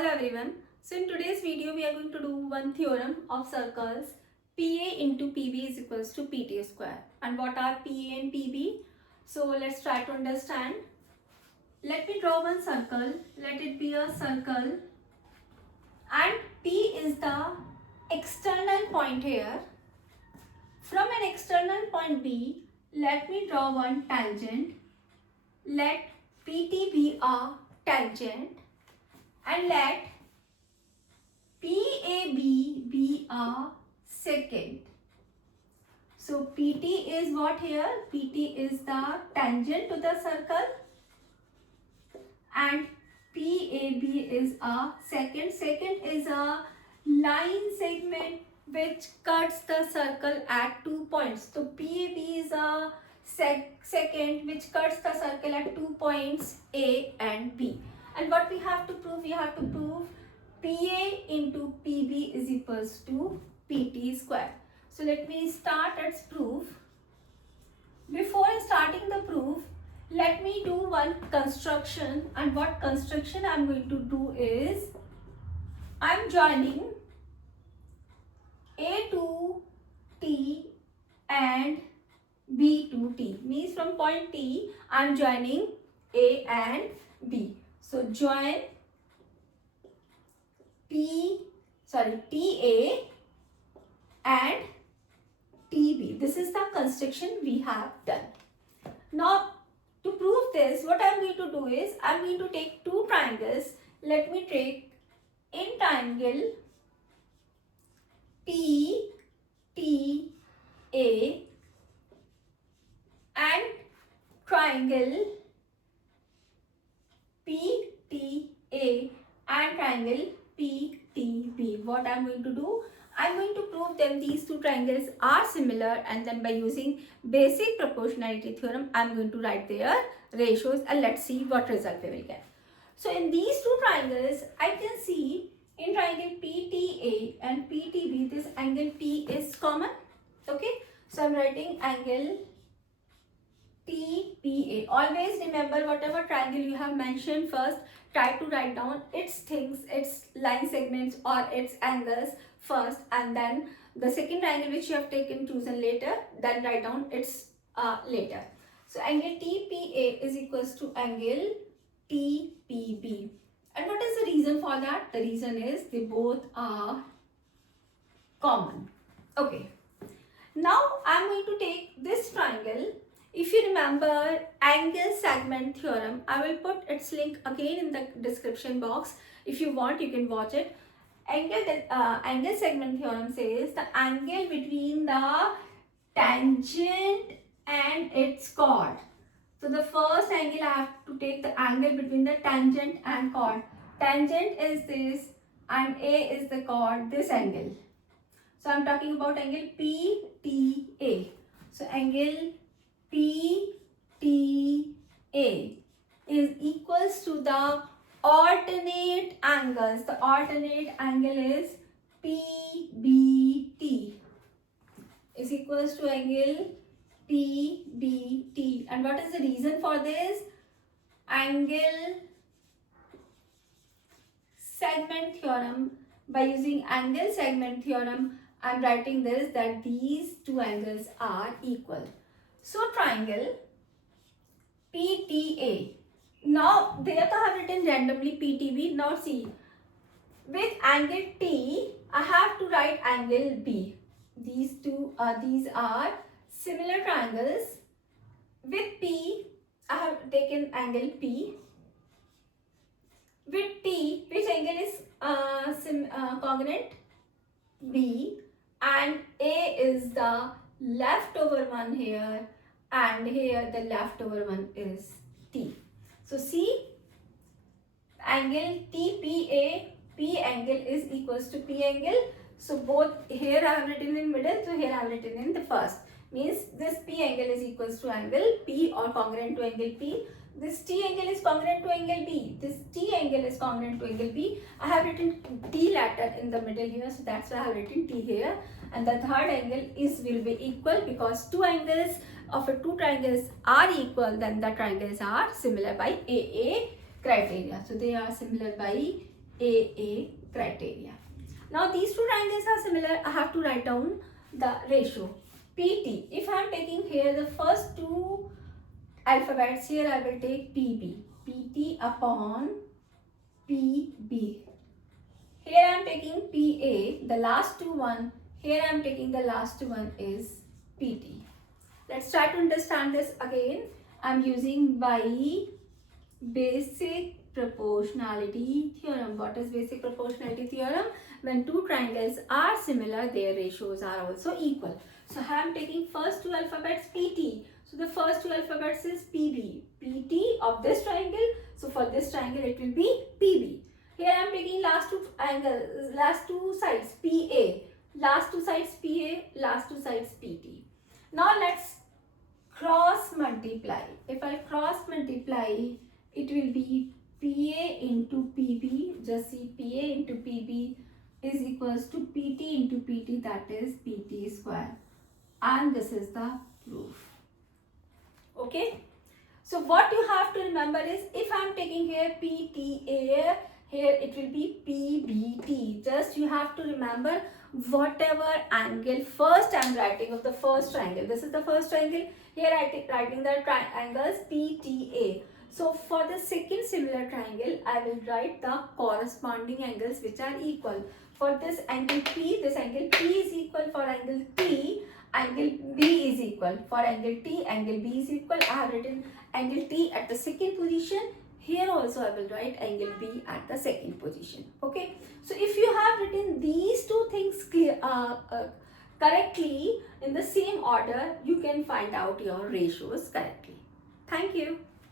Hello everyone. So in today's video we are going to do one theorem of circles PA into PB is equals to PT square. And what are PA and PB? So let's try to understand. Let me draw one circle. Let it be a circle and P is the external point here. From an external point B, let me draw one tangent. Let PT be a tangent and let PAB be a secant. So PT is what here? PT is the tangent to the circle and PAB is a secant. Secant is a line segment which cuts the circle at 2 points. So PAB is a secant which cuts the circle at 2 points A and B. And what we have to prove? We have to prove PA into PB is equals to PT square. So let me start its proof. Before starting the proof, let me do one construction. And what construction I am going to do is, I am joining A to T and B to T. Means from point T, I am joining A and B. So join TA and TB. This is the construction we have done. Now to prove this, what I am going to do is, I am going to take two triangles. Let me take in triangle PTA and triangle PTA and triangle PTB. What I am going to do? I am going to prove them these two triangles are similar, and then by using basic proportionality theorem I am going to write their ratios and let's see what result we will get. So in these two triangles I can see in triangle PTA and PTB this angle P is common. Okay, so I am writing angle TPA. Always remember, whatever triangle you have mentioned first, try to write down its things, its line segments or its angles first, and then the second triangle which you have chosen later, then write down its later. So angle TPA is equals to angle TPB. And what is the reason for that? The reason is they both are common. Okay. Now I am going to take this triangle. If you remember angle segment theorem, I will put its link again in the description box. If you want, you can watch it. Angle segment theorem says the angle between the tangent and its chord. So the first angle I have to take the angle between the tangent and chord. Tangent is this and A is the chord, this angle. So I am talking about angle PTA. So angle PTA is equals to the alternate angles. The alternate angle is PBT is equals to angle PBT. And what is the reason for this? Angle segment theorem. By using angle segment theorem, I am writing this, that these two angles are equal. So triangle PTA. Now there I have written randomly PTB. Now see, with angle T I have to write angle B. These are similar triangles. With P I have taken angle P. With T, which angle is congruent? B, and A is the leftover one here, and here the leftover one is T. So see, angle TPA, P angle is equals to P angle. So both here I have written in middle, so here I have written in the first. Means this P angle is equals to angle P or congruent to angle P. This T angle is congruent to angle B. This T angle is congruent to angle B. I have written T letter in the middle here, so that's why I have written T here. And the third angle will be equal, because two angles of two triangles are equal, then the triangles are similar by AA criteria. So they are similar by AA criteria. Now these two triangles are similar. I have to write down the ratio. PT. If I am taking here the first two alphabets, here I will take PB. PT upon PB. Here I am taking PA, the last two one. Here I am taking the last one is PT. Let's try to understand this again. I am using by basic proportionality theorem. What is basic proportionality theorem? When two triangles are similar, their ratios are also equal. So I am taking first two alphabets PT. So the first two alphabets is PB. PT of this triangle. So for this triangle it will be PB. Here I am taking last two angles, last two sides PA. Last two sides PA, last two sides PT. Now let's cross multiply. If I cross multiply, it will be PA into PB. Just see, PA into PB is equals to PT into PT, that is PT square. And this is the proof. Okay. So what you have to remember is, if I am taking here PTA, here it will be PBT. Just you have to remember whatever angle first I am writing of the first triangle. This is the first triangle. Here I am writing the triangles PTA. So for the second similar triangle, I will write the corresponding angles which are equal. For this angle P, this angle P is equal. For angle T, angle B is equal. For angle T, angle B is equal. I have written angle T at the second position. Here also I will write angle B at the second position. Okay. So if you have written these two things correctly in the same order, you can find out your ratios correctly. Thank you.